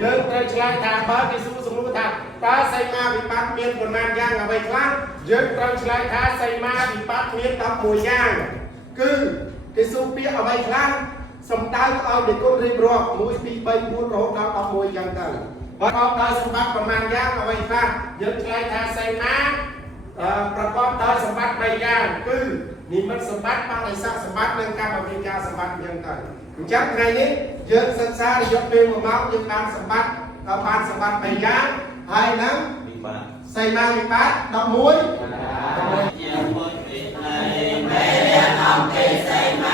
យើងត្រូវឆ្លើយថាបើគេសួរសំណួរថាតើសីមាវិបត្តិមានប៉ុន្មានយ៉ាងអ្វីខ្លះយើងត្រូវឆ្លើយថាសីមាវិបត្តិមាន11យ៉ាងគឺគេសួរពាក្យអ្វីខ្លះសំដៅឲ្យនិគុណរៀបរាប់1 2 3 4រហូតដល់11យ៉ាងទៅប្រកបដោយសម្បត្តិប៉ុន្មានយ៉ាងអ្វីខ្លះយើងឆ្លើយថាសីមាប្រកបដោយសម្បត្តិ3យ៉ាងគឺនិមិត្តសម្បត្តិបដិស័កសម្បត្តិនិងកម្មវិការសម្បត្តិយ៉ាងទៅអញ្ចឹងថ្ងៃនេះយើងសិក្សារយៈពេល1ម៉ោងយើងបានសម្បត្តិ3យ៉ាងហើយនឹងសីមាវិបត្តិ11ជាពុទ្ធវិន័យមេរៀនអំពីសីមា